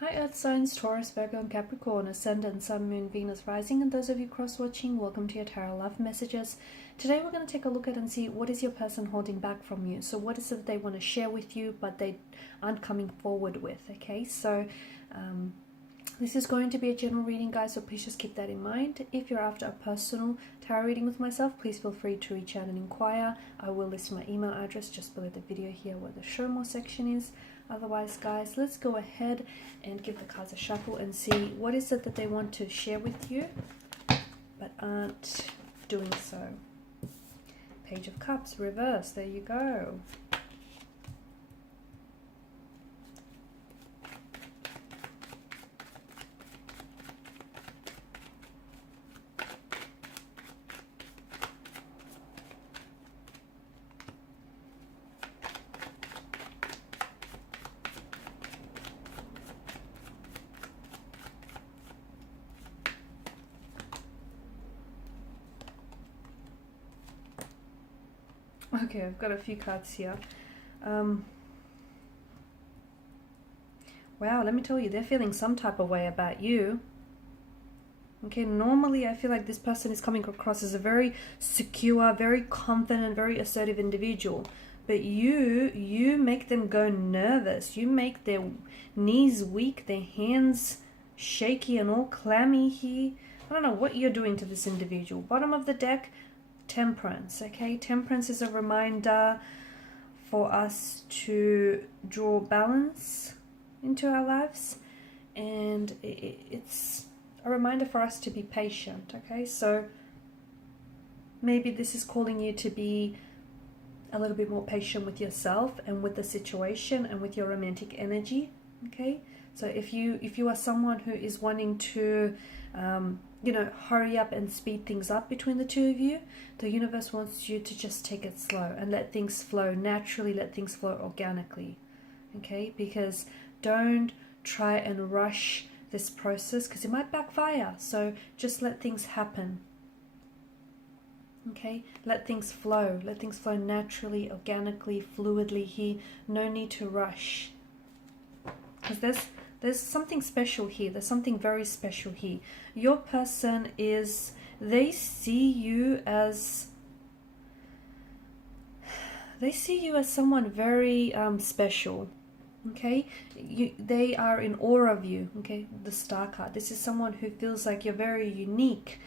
Hi Earth signs, Taurus, Virgo and Capricorn, Ascendant, Sun, Moon, Venus, Rising, and those of you cross-watching, welcome to your Tarot Love Messages. Today we're going to take a look at and see what is your person holding back from you. So what is it they want to share with you but they aren't coming forward with, okay? So this is going to be a general reading, guys, so please just keep that in mind. If you're after a personal tarot reading with myself, please feel free to reach out and inquire. I will list my email address just below the video here where the show more section is. Otherwise, guys, let's go ahead and give the cards a shuffle and see what is it that they want to share with you but aren't doing so. Page of Cups, reverse, there you go. Okay, I've got a few cards here. Wow, let me tell you, they're feeling some type of way about you. Okay, normally I feel like this person is coming across as a very secure, very confident, very assertive individual. But you make them go nervous. You make their knees weak, their hands shaky and all clammy here. I don't know what you're doing to this individual. Bottom of the deck, Temperance, okay? Temperance is a reminder for us to draw balance into our lives, and it's a reminder for us to be patient, okay? So maybe this is calling you to be a little bit more patient with yourself and with the situation and with your romantic energy, okay? So if you are someone who is wanting to hurry up and speed things up between the two of you, the universe wants you to just take it slow and let things flow naturally, let things flow organically, okay? Because don't try and rush this process because it might backfire. So just let things happen, okay? Let things flow naturally, organically, fluidly here. No need to rush, because there's something special here. There's something very special here. Your person they see you as someone very special, okay? They are in awe of you, okay? The Star card. This is someone who feels like you're very unique.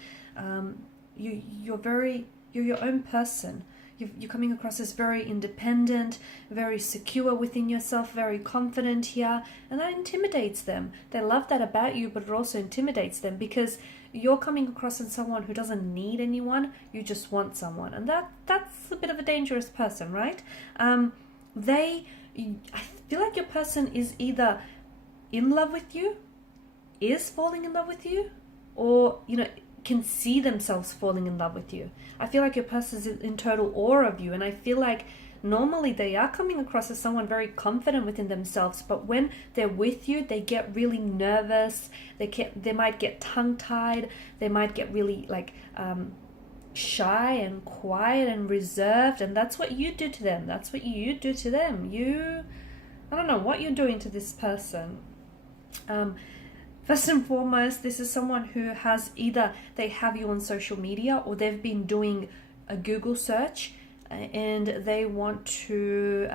You're your own person. You're coming across as very independent, very secure within yourself, very confident here, and that intimidates them. They love that about you, but it also intimidates them because you're coming across as someone who doesn't need anyone. You just want someone, and that's a bit of a dangerous person, right? I feel like your person is either in love with you, is falling in love with you, or can see themselves falling in love with you. I feel like your person is in total awe of you, and I feel like normally they are coming across as someone very confident within themselves, but when they're with you, they get really nervous. They might get tongue-tied. They might get really shy and quiet and reserved, and that's what you do to them. That's what you do to them. I don't know what you're doing to this person. First and foremost, this is someone who has either they have you on social media or they've been doing a Google search and they want to,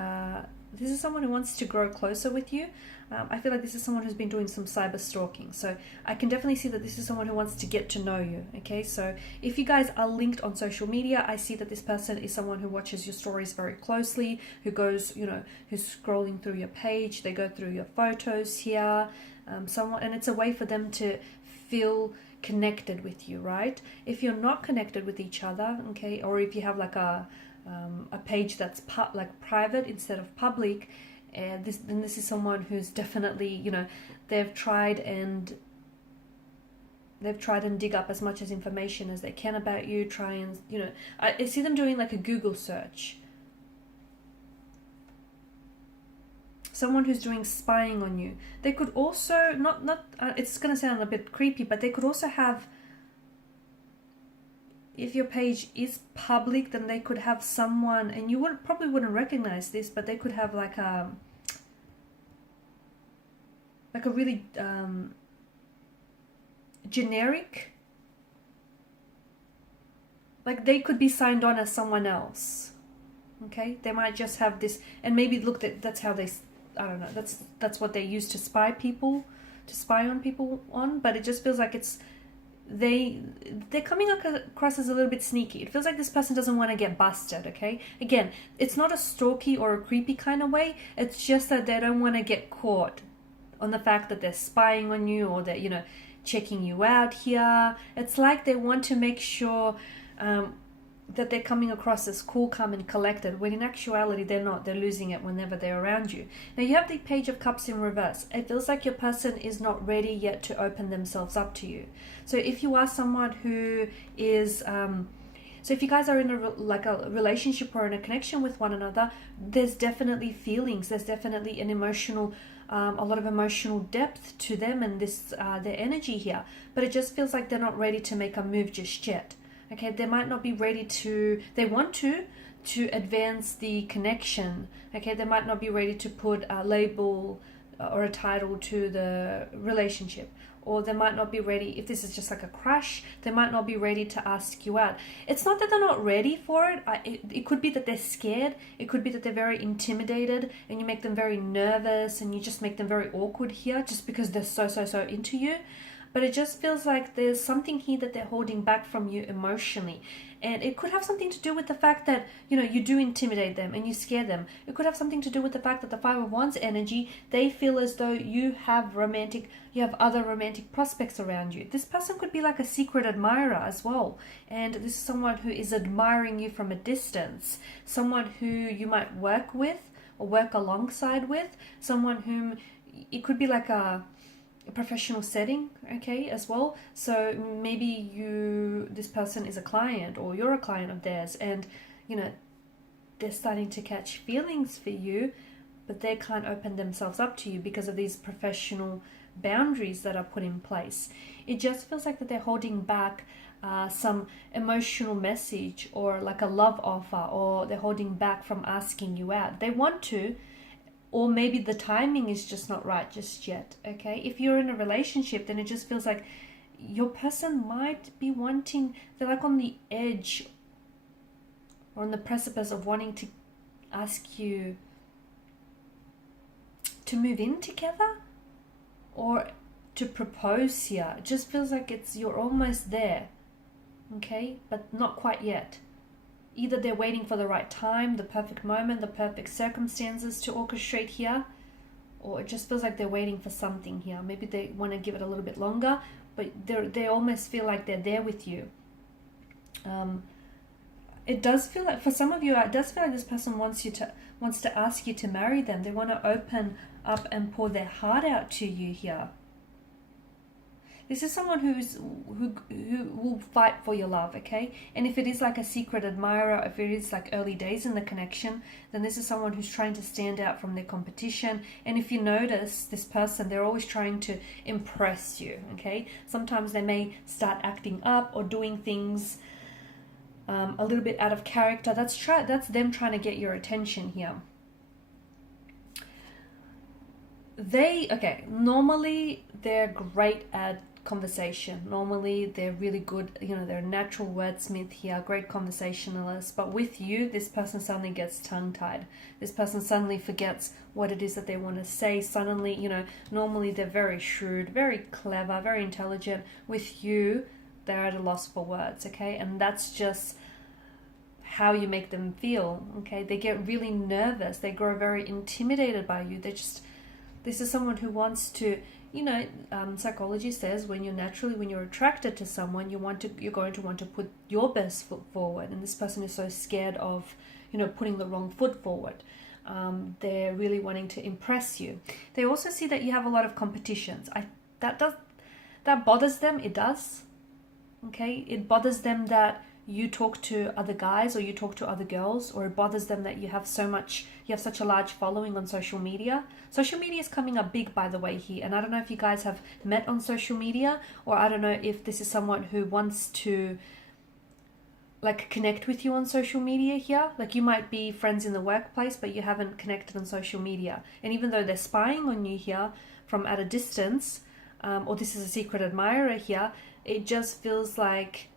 this is someone who wants to grow closer with you. I feel like this is someone who's been doing some cyber stalking. So I can definitely see that this is someone who wants to get to know you, okay? So if you guys are linked on social media, I see that this person is someone who watches your stories very closely, who goes, who's scrolling through your page. They go through your photos here. And it's a way for them to feel connected with you, right? If you're not connected with each other, okay, or if you have like a page that's private instead of public, then this is someone who's definitely, they've tried and dig up as much as information as they can about you. I see them doing like a Google search. Someone who's doing spying on you. They could also it's going to sound a bit creepy, but they could also have, if your page is public, then they could have someone, and you probably wouldn't recognize this, but they could have like like a really generic, like they could be signed on as someone else. Okay, they might just have this, and maybe look, that's how they, I don't know, that's what they use to spy on people on. But it just feels like it's they're coming across as a little bit sneaky. It feels like this person doesn't want to get busted. Okay, again, it's not a stalky or a creepy kind of way. It's just that they don't want to get caught on the fact that they're spying on you, or that, you know, checking you out here. It's like they want to make sure that they're coming across as cool, calm, and collected, when in actuality they're not. They're losing it whenever they're around you. Now you have the Page of Cups in reverse. It feels like your person is not ready yet to open themselves up to you. So if you are someone who is so if you guys are in a relationship or in a connection with one another, there's definitely feelings, there's definitely an emotional a lot of emotional depth to them and this their energy here. But it just feels like they're not ready to make a move just yet. Okay, they might not be ready to, they want to advance the connection. Okay, they might not be ready to put a label or a title to the relationship. Or they might not be ready, if this is just like a crush, they might not be ready to ask you out. It's not that they're not ready for it. It could be that they're scared. It could be that they're very intimidated and you make them very nervous and you just make them very awkward here just because they're so into you. But it just feels like there's something here that they're holding back from you emotionally. And it could have something to do with the fact that, you know, you do intimidate them and you scare them. It could have something to do with the fact that the Five of Wands energy, they feel as though you have other romantic prospects around you. This person could be like a secret admirer as well. And this is someone who is admiring you from a distance. Someone who you might work with or work alongside with. Someone whom, it could be like a professional setting, okay, as well. So maybe this person is a client or you're a client of theirs, and you know they're starting to catch feelings for you, but they can't open themselves up to you because of these professional boundaries that are put in place. It just feels like that they're holding back some emotional message or like a love offer, or they're holding back from asking you out. They want to, or maybe the timing is just not right just yet. Okay, if you're in a relationship, then it just feels like your person might be wanting, they're like on the edge or on the precipice of wanting to ask you to move in together or to propose here. It just feels like you're almost there, okay, but not quite yet. Either they're waiting for the right time, the perfect moment, the perfect circumstances to orchestrate here, or it just feels like they're waiting for something here. Maybe they want to give it a little bit longer, but they almost feel like they're there with you. It does feel like, for some of you, it does feel like this person wants to ask you to marry them. They want to open up and pour their heart out to you here. This is someone who will fight for your love, okay? And if it is like a secret admirer, if it is like early days in the connection, then this is someone who's trying to stand out from their competition. And if you notice this person, they're always trying to impress you, okay? Sometimes they may start acting up or doing things a little bit out of character. That's them trying to get your attention here. Normally they're great at conversation. Normally they're really good, you know, they're a natural wordsmith here, great conversationalist. But with you, this person suddenly gets tongue-tied. This person suddenly forgets what it is that they want to say. Suddenly, you know, normally they're very shrewd, very clever, very intelligent. With you, they're at a loss for words, okay? And that's just how you make them feel, okay? They get really nervous. They grow very intimidated by you. This is someone who wants to, you know, psychology says when you're attracted to someone, you're going to want to put your best foot forward. And this person is so scared of, you know, putting the wrong foot forward. They're really wanting to impress you. They also see that you have a lot of competitions. That bothers them. It does. Okay, it bothers them that you talk to other guys or you talk to other girls, or it bothers them that you have such a large following on social media. Social media is coming up big, by the way, here. And I don't know if you guys have met on social media, or I don't know if this is someone who wants to like connect with you on social media here. Like you might be friends in the workplace, but you haven't connected on social media. And even though they're spying on you here, from at a distance, or this is a secret admirer here, it just feels like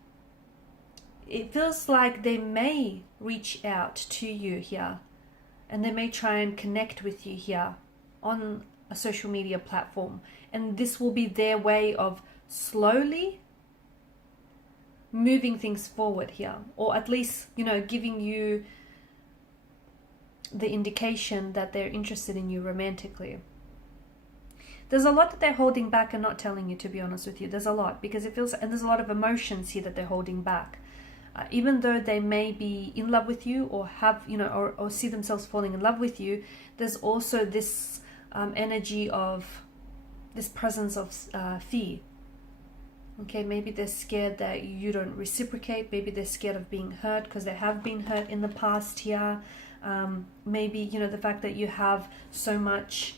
they may reach out to you here, and they may try and connect with you here on a social media platform, and this will be their way of slowly moving things forward here, or at least, you know, giving you the indication that they're interested in you romantically. There's a lot that they're holding back and not telling you, to be honest with you. There's a lot, because it feels, and there's a lot of emotions here that they're holding back. Even though they may be in love with you, or have, you know, or see themselves falling in love with you, there's also this energy of this presence of fear. Okay, maybe they're scared that you don't reciprocate. Maybe they're scared of being hurt because they have been hurt in the past here. Maybe, you know, the fact that you have so much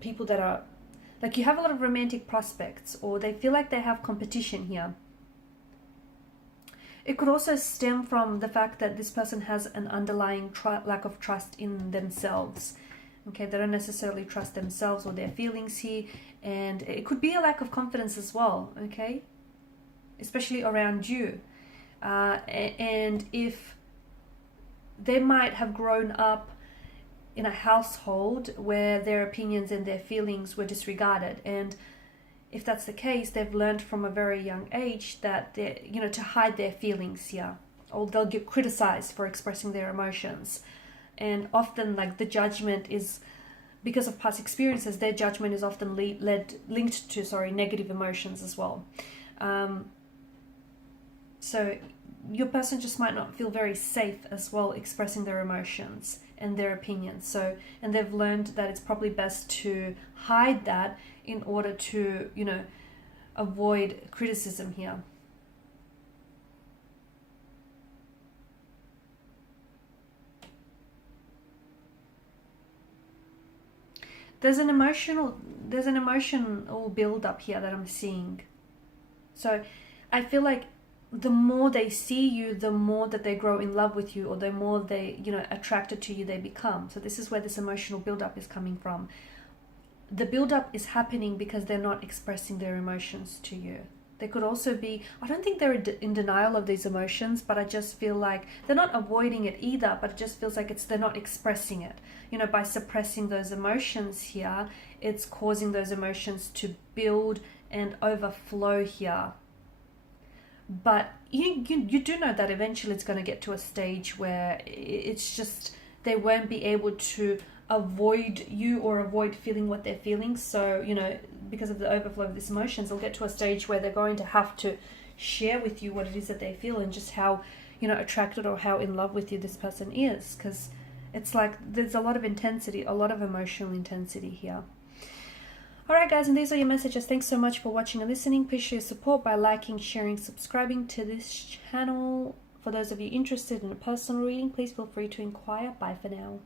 people that are, like, you have a lot of romantic prospects, or they feel like they have competition here. It could also stem from the fact that this person has an underlying lack of trust in themselves. Okay, they don't necessarily trust themselves or their feelings here, and it could be a lack of confidence as well, okay, especially around you. And if they might have grown up in a household where their opinions and their feelings were disregarded, and if that's the case, they've learned from a very young age that they, you know, to hide their feelings here, or they'll get criticized for expressing their emotions. And often, like, the judgment is, because of past experiences, their judgment is often linked to negative emotions as well. So your person just might not feel very safe as well expressing their emotions and their opinions. So, and they've learned that it's probably best to hide that in order to, you know, avoid criticism here. There's an emotional build up here that I'm seeing. So I feel like the more they see you, the more that they grow in love with you, or the more they, you know, attracted to you they become. So this is where this emotional build up is coming from. The build up is happening because they're not expressing their emotions to you. They could also be, I don't think they're in denial of these emotions, but I just feel like they're not avoiding it either, but it just feels like they're not expressing it. You know, by suppressing those emotions here, it's causing those emotions to build and overflow here. But you do know that eventually it's going to get to a stage where it's just, they won't be able to avoid you or avoid feeling what they're feeling. So, you know, because of the overflow of these emotions, they'll get to a stage where they're going to have to share with you what it is that they feel, and just how, you know, attracted or how in love with you this person is. Because it's like there's a lot of intensity, a lot of emotional intensity here. Alright guys, and these are your messages. Thanks so much for watching and listening. Please show your support by liking, sharing, subscribing to this channel. For those of you interested in a personal reading, please feel free to inquire. Bye for now.